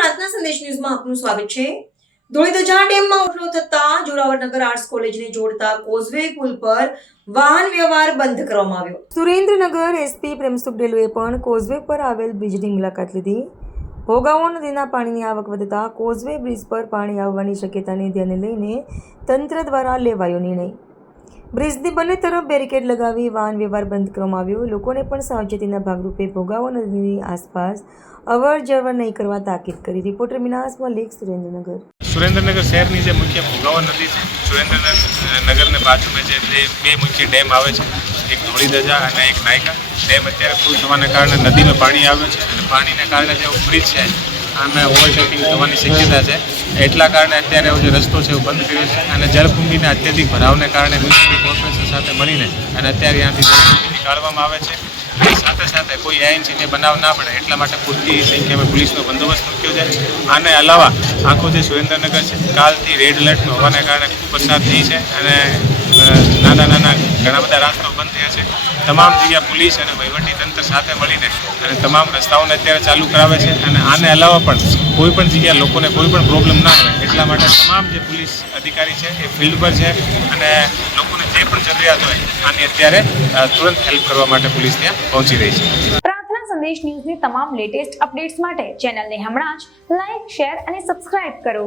પ્રાર્થના સંદેશ ન્યૂઝમાં આપનું સ્વાગત છે। ધોળીધજા ડેમમાં ઓવરફ્લો થતા જોરાવરનગર આર્ટ્સ કોલેજને જોડતા કોઝવે પુલ પર વાહન વ્યવહાર બંધ કરવામાં આવ્યો। સુરેન્દ્રનગર એસપી પ્રેમસુખ ડેલુએ પણ કોઝવે પર આવેલ બ્રિજની મુલાકાત લીધી। ભોગાવો નદીના પાણીની આવક વધતા કોઝવે બ્રિજ પર પાણી આવવાની શક્યતાને ધ્યાને લઈને તંત્ર દ્વારા લેવાયો નિર્ણય। બ્રિજની બંને તરફ બેરિકેડ લગાવી વાહન વ્યવહાર બંધ કરવામાં આવ્યો। લોકોને પણ સાવચેતીના ભાગરૂપે ભોગાવો નદીની આસપાસ અવર જવર નહીં કરવા તાકીદ કરી। રિપોર્ટર મિનાસ મલિક, સુરેન્દ્રનગર શહેરની જે મુખ્ય ભોગાવો નદી છે, સુરેન્દ્રનગરને બાજુમાં જે બે મુખ્ય ડેમ આવે છે, એક ધોળીધજા અને એક નાયકા ડેમ અત્યારે ફૂલ થવાને કારણે નદીમાં પાણી આવ્યું છે અને પાણીના કારણે જે બ્રિજ છે આમાં ઓવરટેકિંગ થવાની શક્યતા છે। એટલા કારણે અત્યારે જે રસ્તો છે એ બંધ કર્યો છે અને જળકુંભીના અત્યધિક ભરાવને કારણે મ્યુનિસિપલ કોર્પોરેશન સાથે મળીને અને અત્યારે ત્યાંથી જળકુંભી નીકાળવામાં આવે છે। સાથે સાથે કોઈ અનિચ્છનીય બનાવ ના બને એટલા માટે પૂરતી સંખ્યામાં પોલીસનો બંદોબસ્ત મૂક્યો છે। આને અલાવા આખું જે સુરેન્દ્રનગર છે કાલથી રેડ એલર્ટ હોવાને કારણે ખૂબ વરસાદ થઈ છે અને નાના ઘણા બધા રસ્તાઓ બંધ થયા છે। તમામ જગ્યા પોલીસ અને વહીવટીતંત્ર સાથે મળીને અને તમામ રસ્તાઓને અત્યારે ચાલુ કરાવે છે અને આને અલાવા પણ કોઈ પણ જગ્યાએ લોકોને કોઈ પણ પ્રોબ્લેમ ના આવે એટલા માટે તમામ જે પોલીસ અધિકારી છે એ ફિલ્ડ પર છે અને લોકોને જે પણ જરૂરિયાત હોય આની અત્યારે તુરંત હેલ્પ કરવા માટે પોલીસ ત્યાં પહોંચી રહી છે। પ્રાર્થના સંદેશ ન્યૂઝની તમામ લેટેસ્ટ અપડેટ્સ માટે ચેનલને હમણાં જ લાઈક, શેર અને સબસ્ક્રાઇબ કરો।